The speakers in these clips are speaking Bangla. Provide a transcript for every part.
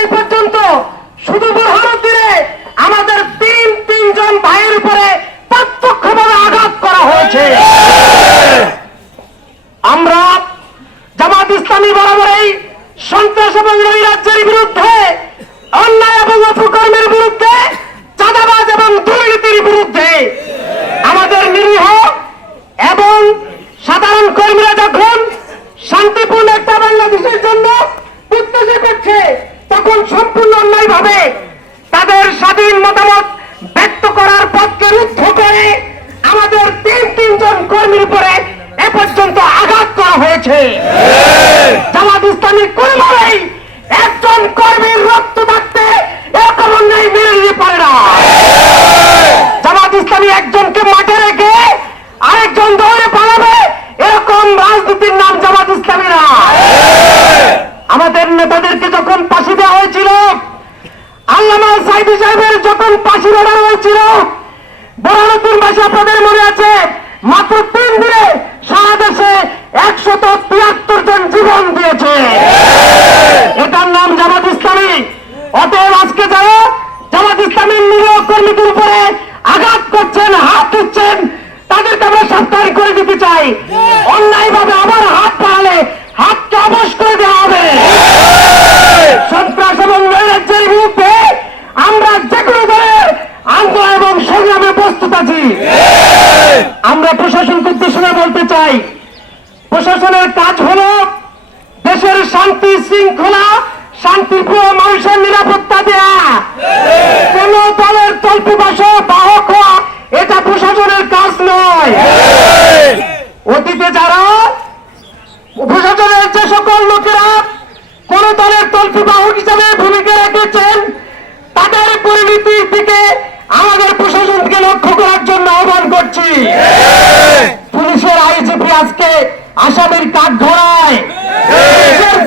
এই পর্যন্ত শুধু বুরহানুদ্দিনে আমাদের তিনজন ভাইয়ের উপরে প্রত্যক্ষভাবে আঘাত করা হয়েছে। আমরা জামাত ইসলামী বরাবরই সন্ত্রাস এবং নৈরাজ্যের বিরুদ্ধে, অন্যায় এবং অপকর্মের বিরুদ্ধে, চাঁদাবাজ এবং দুর্নীতির বিরুদ্ধে। আমাদের নিরীহ এবং সাধারণ কর্মীরা যখন শান্তিপূর্ণ একটা বাংলাদেশের জন্য প্রত্যাশা করছে, তখন সম্পূর্ণ অন্যায়ভাবে তাদের স্বাধীন মতামত ব্যক্ত করার পথকে রুদ্ধ করে আমাদের তিনজন কর্মীর উপরে এ পর্যন্ত আঘাত করা হয়েছে। জামাত ইসলামী কোনোভাবেই একজন কর্মীর রক্ত থাকতে এরকম অন্যায় মেনে নিতে পারে না। জামাত ইসলামী একজনকে মাঠে রেখে আরেকজন দৌড়ে পালাবে, এরকম রাজনীতির নাম জামাত ইসলামী না। আমাদের নেতাদেরকে যখন ফাঁসি দেওয়া হয়েছিল, আল্লামা সাইদি সাহেবের যখন ফাঁসির অর্ডার হয়েছিল, বুরহানুদ্দিনবাসী আপনাদের মনে আছে, মাত্র 3 দিনে সারা দেশে 173 জন জীবন দিয়েছে। এটার নাম জামাত ইসলামী। অতএব আজকে যারা জামাত ইসলামীর নিরীহ কর্মীদের উপরে আঘাত করছেন, হাত দিচ্ছেন, তাদেরকে আমরা সাবধান করে দিতে চাই। অন্যায়ভাবে আবার হাত বাড়ালে হাতকে অবশ করে দেওয়া হবে। সন্ত্রাস এবং নৈরাজ্যের বিরুদ্ধে আমরা যে কোনো ধরনের আন্দোলন এবং সংগ্রামে প্রস্তুত আছি। আমরা প্রশাসনকে উদ্দেশ্য করে বলতে চাই, প্রশাসনের কাজ হল দেশের শান্তি শৃঙ্খলা, শান্তিপ্রিয় মানুষের নিরাপত্তা দেয়া। কোন দলের তল্পিবাস বাহক হওয়া এটা প্রশাসনের কাজ নয়। অতীতে যারা প্রশাসনের যে সকল লোকেরা কোন দলের তল্পিবাহক হিসাবে ভূমিকা রেখেছেন, তাদের পরিণতির দিকে আমাদের প্রশাসনকে লক্ষ্য করার জন্য আহ্বান করছি। পুলিশের আইজিপি আজকে আসামির কাঠ ধরায়,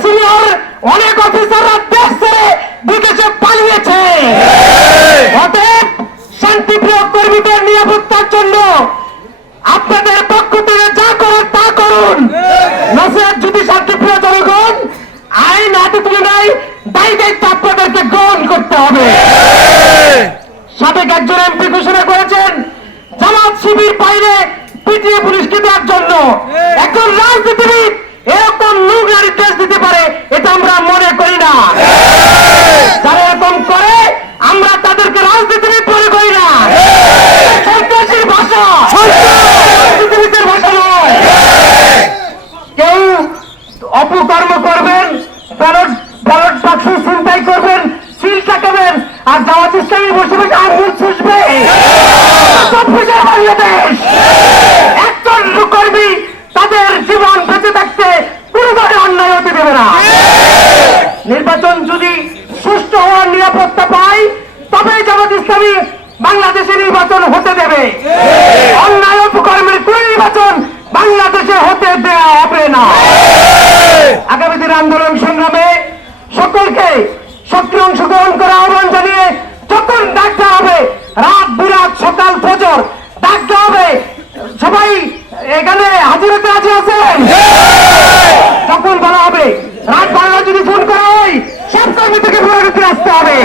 সিনিয়র অনেক অফিসাররা দেশ ছেড়ে বিদেশে পালিয়েছে। অতএব শান্তিপ্রিয় কর্মীদের নিরাপত্তার জন্য আপনাদের পক্ষ থেকে যা করার তা করুন। নসিহত যদি শান্তিপ্রিয় জনগণ আইন হাতে তুলে নেয়, দায়ী দায়িত্ব আপনাদেরকে গ্রহণ করতে হবে। সাবেক একজন এমপি ঘোষণা করেছেন জামাত শিবির বাইরে পিটিয়ে পুলিশকে দেওয়ার জন্য। একজন রাজনীতিবিদ এরকম নোংরা নির্দেশ দিতে পারে, এটা আমরা মনে করি না। যারা এরকম করে আমরা তাদেরকে রাজনীতিবিদ মনে করি না। সন্ত্রাসীর ভাষা, রাজনীতিবিদের ভাষা নয়। কেউ অপকর্ম করবেন, ব্যালট বাক্স ছিনতাই করবেন, সিল টাকাবেন, আর জামাত ইসলামী বসে বসে আঙুল চুষবে। বাংলাদেশ একজন কর্মী তাদের জীবন বেঁচে থাকতে কোনো ধরনের অন্যায় হতে দেবে না। নির্বাচন যদি সুষ্ঠু হওয়ার নিরাপত্তা পায়, তবেই জামাত ইসলামী বাংলাদেশে নির্বাচন হতে দেবে। অন্যায় অপকর্মের কোন নির্বাচন বাংলাদেশে হতে দেওয়া হবে না। আগামী দিন আন্দোলন সংগ্রামে সকলকে সক্রিয় অংশগ্রহণ করা আহ্বান জানিয়ে যখন ডাক দেওয়া হবে, রাত বিরাত সকাল ফজর ডাক দেওয়া হবে, সবাই এখানে হাজির হতে রাজি আছেন। যখন বলা হবে রাত 12 যদি ফোন করা হয়, সব কর্মী থেকে বিরতি আসতে হবে।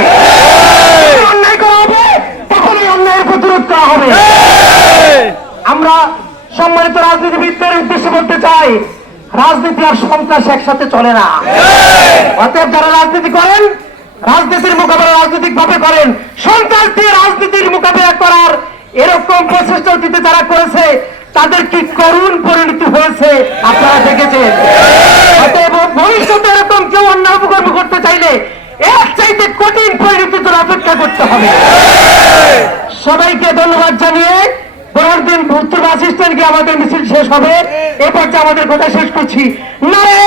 অন্যায় করা হবে, তখন এই অন্যায়ের প্রতিরোধ করা হবে। আমরা সম্মানিত রাজনীতিবিদদের উদ্দেশ্যে বলতে চাই, রাজনীতি আর সন্ত্রাস একসাথে চলে না। অতএব যারা রাজনীতি করেন, রাজনীতির মোকাবেলা রাজনৈতিক ভাবে করেন। সন্ত্রাস দিয়ে রাজনীতির মোকাবেলা করার এরকম প্রচেষ্টা অতীতে যারা করেছে, তাদের কি করুণ পরিণতি হয়েছে আপনারা দেখেছেন। অতএব ভবিষ্যতে এরকম কেউ অন্যায় অপকর্ম করতে চাইলে এর চাইতে কঠিন পরিণতির জন্য অপেক্ষা করতে হবে। সবাইকে ধন্যবাদ জানিয়ে পরের দিন উত্তর বাস স্ট্যান্ড গিয়ে আমাদের মিছিল শেষ হবে। এ পর্যায়ে আমাদের কথা শেষ করছি। নারে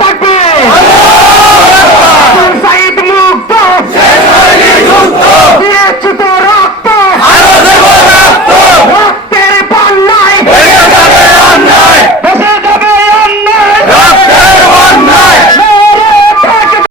তাকবীর, সাইদ মুক্ত,